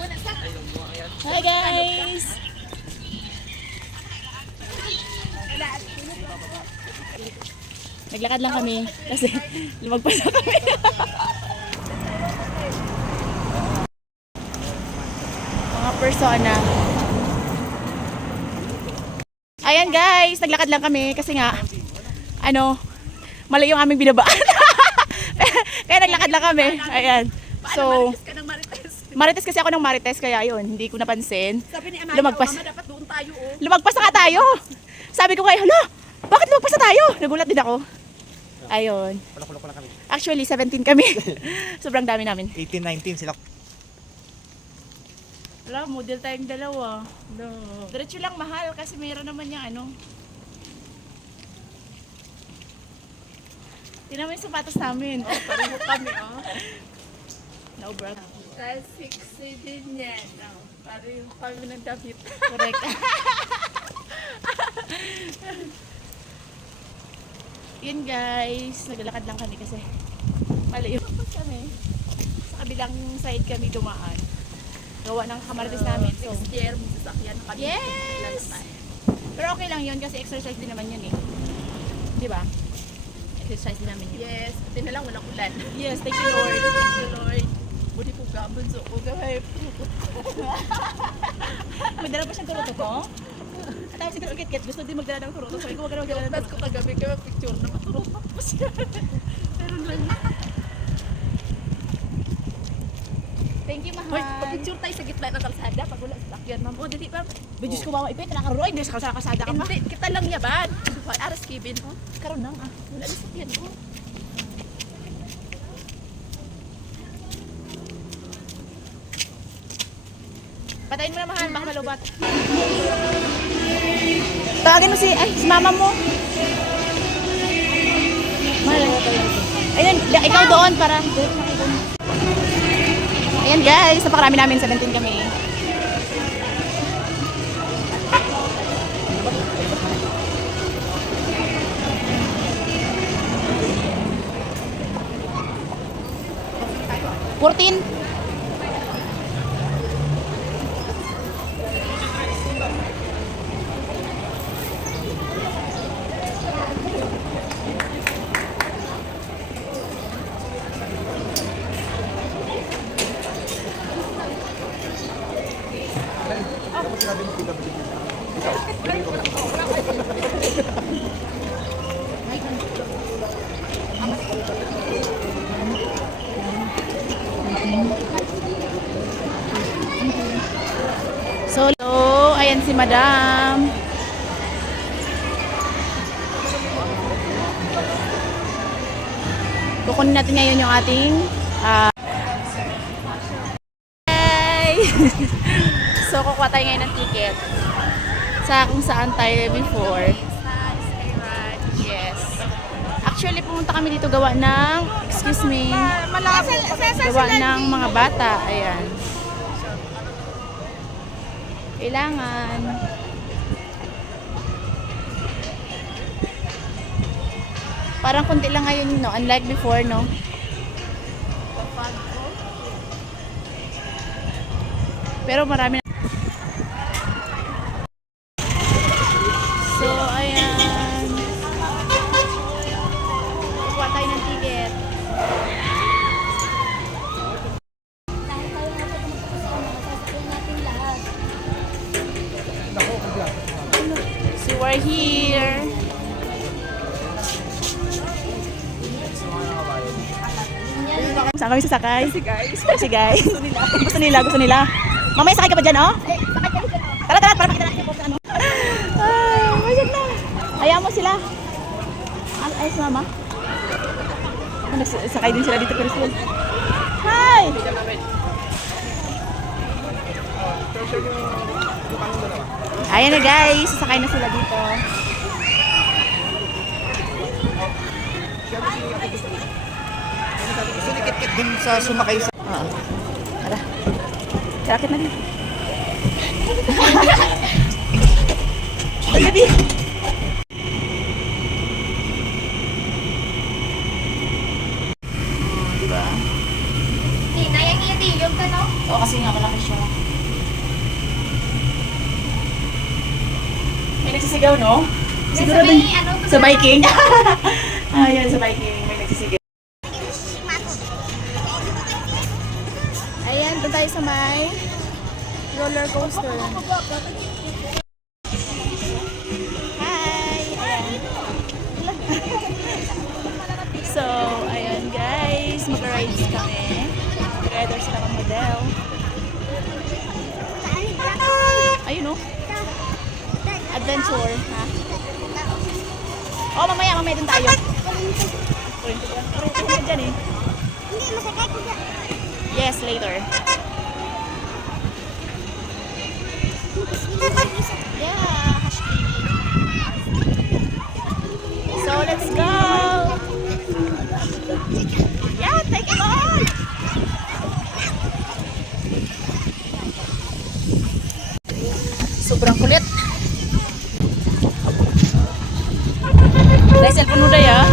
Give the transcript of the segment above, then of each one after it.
Hi guys! Naglakad lang kami kasi lumagpas na kami. Mga persona. Ayan guys, naglakad lang kami kasi nga malayo yung aming binabaan. Kaya naglakad lang kami. Ayan. So, Marites kasi ako ng Marites kaya yun, hindi ko napansin. Sabi ni Amanda, Lumagpas. Mama, dapat doon tayo oh. Lumagpas na nga tayo. Sabi ko kayo, hala, bakit lumagpas na tayo? Nagulat din ako. Ayun. Kulak-kulak lang kami. Actually, 17 kami. Sobrang dami namin. 18, 19 sila. Wala, model tayong dalawa. No. Diretso lang mahal kasi mayroon naman yung Tingnan mo yung sapatos namin. Oh, pareho kami oh. No, bro. Kasi 60 din yan. Oh, pareho kami ng damit. Correct. Yun guys, naglalakad lang kami kasi malayo kami. Sa kabilang side kami dumaan. Gawa ng kamarites namin. So, Next year, sasakyan na kami. yes! Pero okay lang yun kasi exercise din naman yun eh. Di ba? Exercise din namin yun. Yes, pati na lang walang ulan. Yes, thank you Lord. Thank you, Lord. Budi po gabon so ko gawin. May dala pa siyang turuto ko. At tapos si Kit, gusto din magdala ng turuto. Sabi ko, wag ka na magdala ng Tapos ko turuto. kagabi kayo picture na matulog pa siya. Meron lang. Thank you, mahal. Hoy, pag-picture tayo sa gitna ng kalsada pag wala sa sakyan, ma'am. Oh, dili ba? Diyos ko, mama, ipit, nakaroon. Hindi, sa kasada ka pa. Hindi, kita lang yaban. Aras Kevin, oh. Karoon lang ah. Wala na sakyan, oh. Patayin mo na mahal, baka malubat. Tawagin mo si mama mo. Mahal. Ayun, ikaw doon para. Ayan guys, napakarami namin, 17 kami. $14. Solo, ayan si Madam. Kukunin natin ngayon yung ating hey! So, kukuha tayo ngayon ng ticket sa kung saan tayo before. Yes. Actually, pumunta kami dito gawa ng, excuse me, gawa ng mga bata. Ayan. Kailangan. Parang kunti lang ngayon, no? Unlike before, no? Pero marami na. So, ayan. Kukuha tayo ng ticket. So, we're here. Saan kami sasakay? Kasi guys. Gusto nila. Mamaya sakay ka ba dyan, oh? Tara, para makita natin kung ano. Ay, masyak na. Hayaan mo sila. Ayos mama. Nagsakay din sila dito, Christine. Hi! Ayan na guys, sasakay na sila dito. Gusto ni Kit-Kit dun sa sumakay sa... Oo. Tara. Sakit na din. Gabi. Diba? Nayang itilog ka, no? Oo, kasi kasi nga malaki siya. May nagsisigaw, no? Siguro din sa biking. Ayan, sa biking. May nagsisigaw. Ayan, doon tayo sa may roller coaster. Hi! Ayan. So, ayan guys, mag-rides kami. Together sila ng model. Ayun no? Adventure, ha? Oh, mamaya dun tayo. Kurinto ka dyan eh. Yes, later. Yeah, hashki. So, let's go! Yeah, take it on! Sobrang kulit. Dahil cellphone mo na ya.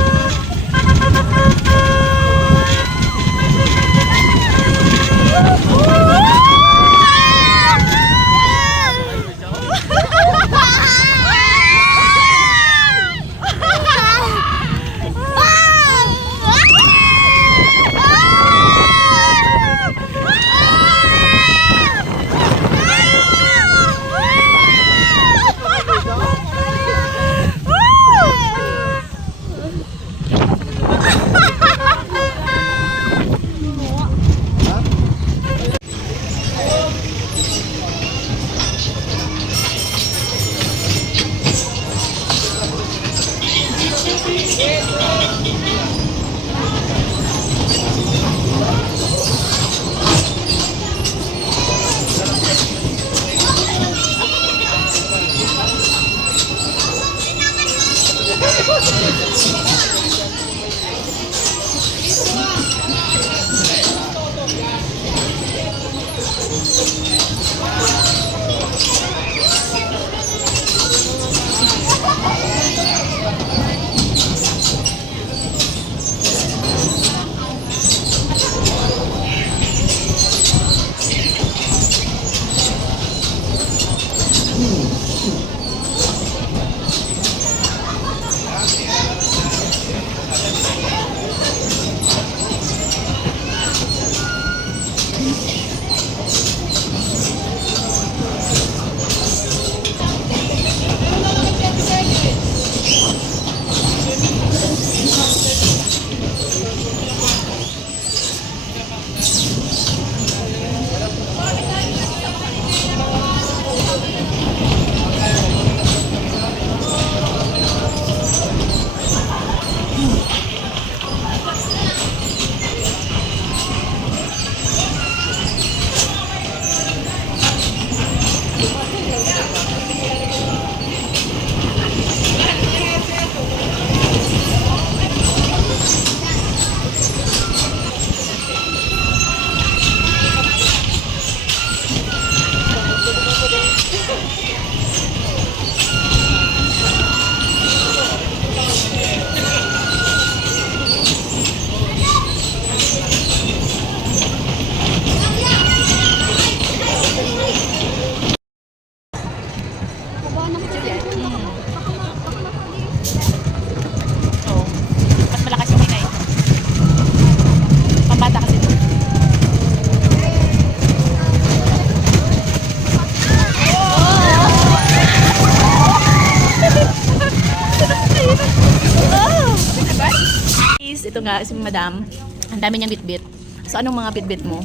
Ito nga si Madam, ang dami niyang bitbit. So anong mga bitbit mo?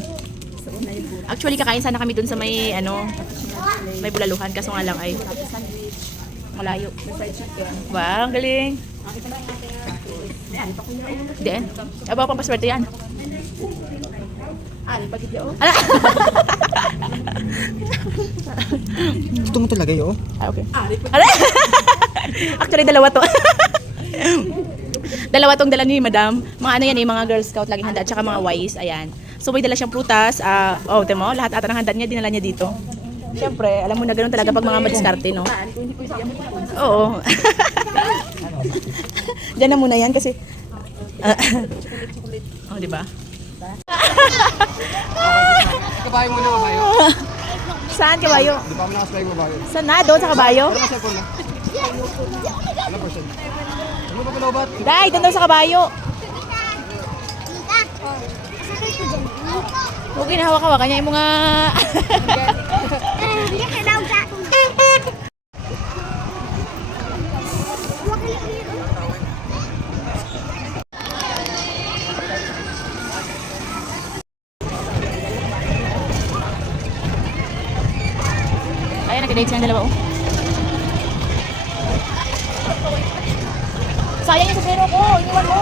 Actually kakain sana kami dun sa may may bulaluhan kaso nga lang ay malayo. Wow, ang galing. Then, aba pang paswerte yan. Ala. Gusto mo talaga yun? Ah, okay. Ala. Actually dalawa to. Dalawa tong dala ni Madam. Mga ano yan eh, mga Girl Scout laging handa at saka mga wise, ayan. So may dala siyang prutas, temo, lahat ata ng handa niya dinala niya dito. Siyempre, alam mo na ganoon talaga pag mga madiskarte, no? Oo. Diyan na muna yan kasi oh, di ba? Kabayo muna, kabayo. Saan kabayo? Di ba mo nakaslay kabayo? Saan na? Doon sa kabayo? Ano ka cellphone na? Ano person? Ano ba kalobat? Day, doon daw sa kabayo. Huwag ginahawak-hawak niya yung mga... Ayan, nag-date silang dalawa, oh. Sayang yung sombrero ko, iniwan mo.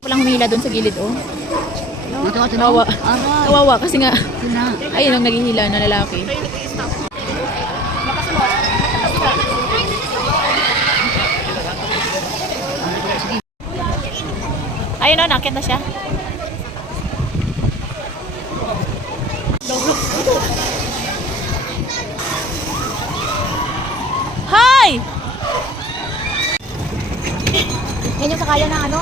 Walang humila doon sa gilid, oh. Kawawa. Kawawa kasi nga. Ayun ang naghihila na lalaki. Ayun, oh, nakit na siya. Hi! Yan yung sakaya ng ano?